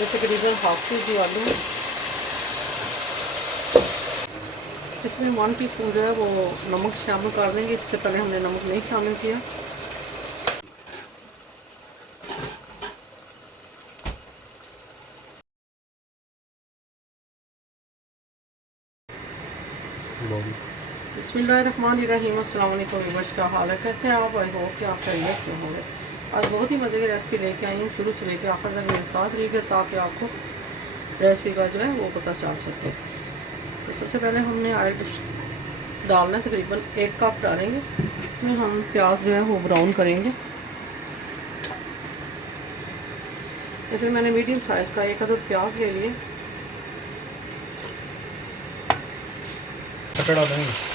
ये तकरीबन हाफ के जी आलू है। इसमें 1 टीस्पून जो है वो नमक शामिल कर देंगे। इससे पहले हमने नमक नहीं शामिल किया। बिस्मिल्लाहिर्रहमानिर्रहीम। अस्सलाम वालेकुम व्यूअर्स, क्या हाल है, कैसे हैं आप? आई होप कि आप खैरियत से होंगे। आज बहुत ही मज़े की रेसिपी लेके आई हूँ। शुरू से लेकर आखिर तक मेरे साथ रहिएगा ताकि आपको रेसिपी का जो है वो पता चल सके। तो सबसे पहले हमने ऑयल डालना है, तकरीबन 1 कप डालेंगे। इसमें हम प्याज जो है वो ब्राउन करेंगे। इसमें मैंने मीडियम साइज़ का 1 अदद प्याज ले लिए। डालेंगे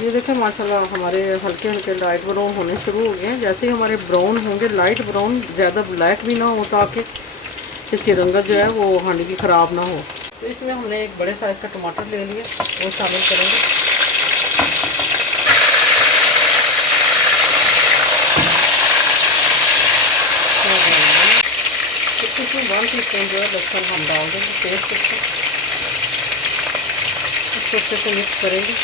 ये देखें माशाल्लाह हमारे हल्के हल्के लाइट ब्राउन होने शुरू हो गए हैं। जैसे ही हमारे ब्राउन होंगे, लाइट ब्राउन, ज़्यादा ब्लैक भी ना हो ताकि इसकी रंगत जो है वो हांडी की ख़राब ना हो। तो इसमें हमने एक बड़े साइज़ का टमाटर ले लिया, वो शामिल करेंगे। इसमें 1 टीस्पून जो है लहसुन हम डाल देंगे पेस्ट। इसको अच्छे से मिक्स करेंगे।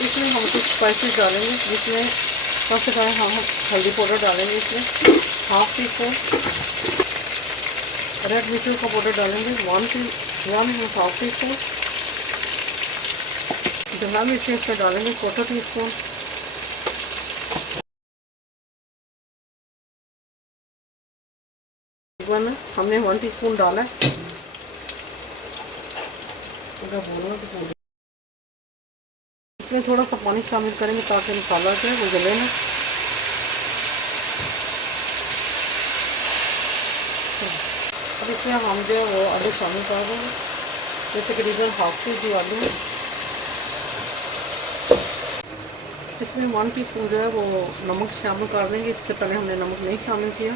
इसमें हम कुछ स्पाइसेस डालेंगे, जिसमें सबसे पहले हम हल्दी पाउडर डालेंगे। इसमें हाफ टीस्पून रेड मिर्ची का पाउडर डालेंगे, 1.5 टीस्पून शिमला मिर्ची इसमें डालेंगे, 1/4 टीस्पून हमने 1 टीस्पून डाला है। इसमें थोड़ा सा पानी शामिल करेंगे ताकि मसाला जो है वो जले ना। अब इसमें हम जो है वो आलू शामिल कर देंगे। ये तकरीबन हाफ के जी आलू है। इसमें 1 टीस्पून जो है वो नमक शामिल कर देंगे। इससे पहले हमने नमक नहीं शामिल किया।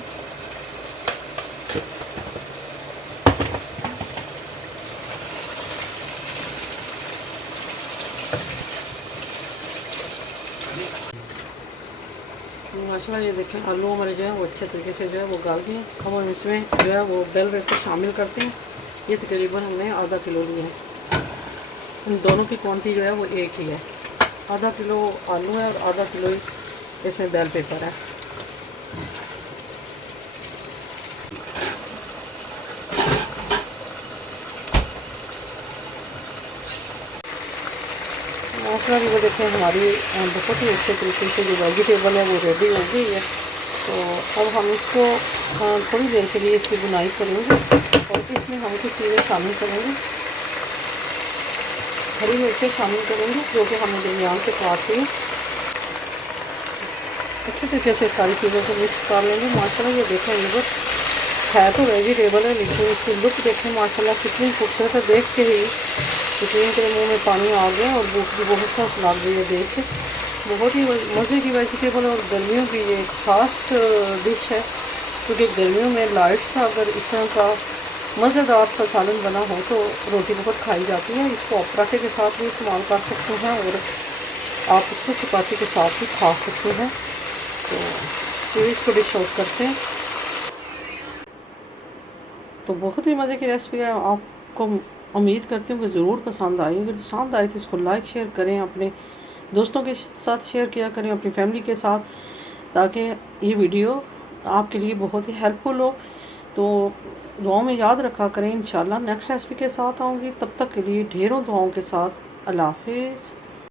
माशाल्लाह ये देखें आलू हमारे जो है वो अच्छे तरीके से जो है वो गल गए। अब हम इसमें जो है वो बेल पेपर शामिल करते हैं। ये तकरीबन हमने आधा किलो लिए हैं। इन दोनों की क्वांटिटी जो है वो एक ही है। आधा किलो आलू है और आधा किलो इसमें बेल पेपर है। माशाल्लाह वो देखें हमारी बहुत ही अच्छे तरीके से जो वेजिटेबल है वो रेडी हो गई है। तो अब हम इसको थोड़ी देर के लिए इसकी बुनाई करेंगे और इसमें हम कुछ चीज़ें शामिल करेंगे। हरी मिर्चें शामिल करेंगे जो कि हमने दरमियान से काटी है। अच्छे तरीके से सारी चीज़ों को मिक्स कर लेंगे। माशाल्लाह ये देखें ये बस है तो वेजिटेबल है, लेकिन इसकी लुक देखें माशाल्लाह कितनी खूबसूरत है। देख के ही कितने के मुँह में पानी आ गया और भूख भी बहुत साफ लग रही है देख के। बहुत ही मज़े की वेजिटेबल और गर्मियों की ये ख़ास डिश है, क्योंकि गर्मियों में लाइट था अगर इस तरह का मज़ेदार सा सालन बना हो तो रोटी बहुत खाई जाती है। इसको आप पराठे के साथ भी इस्तेमाल कर सकते हैं और आप इसको चपाती के साथ भी खा सकते हैं। तो फिर इसको डिश आउट करते हैं। तो बहुत ही मज़े की रेसिपी है, आपको उम्मीद करती हूँ कि ज़रूर पसंद आई। अगर पसंद आए तो इसको लाइक शेयर करें, अपने दोस्तों के साथ शेयर किया करें, अपनी फैमिली के साथ, ताकि ये वीडियो आपके लिए बहुत ही हेल्पफुल हो। तो दुआओं में याद रखा करें। इंशाल्लाह नेक्स्ट रेसिपी के साथ आऊँगी, तब तक के लिए ढेरों दुआओं के साथ। अल्लाह हाफिज़।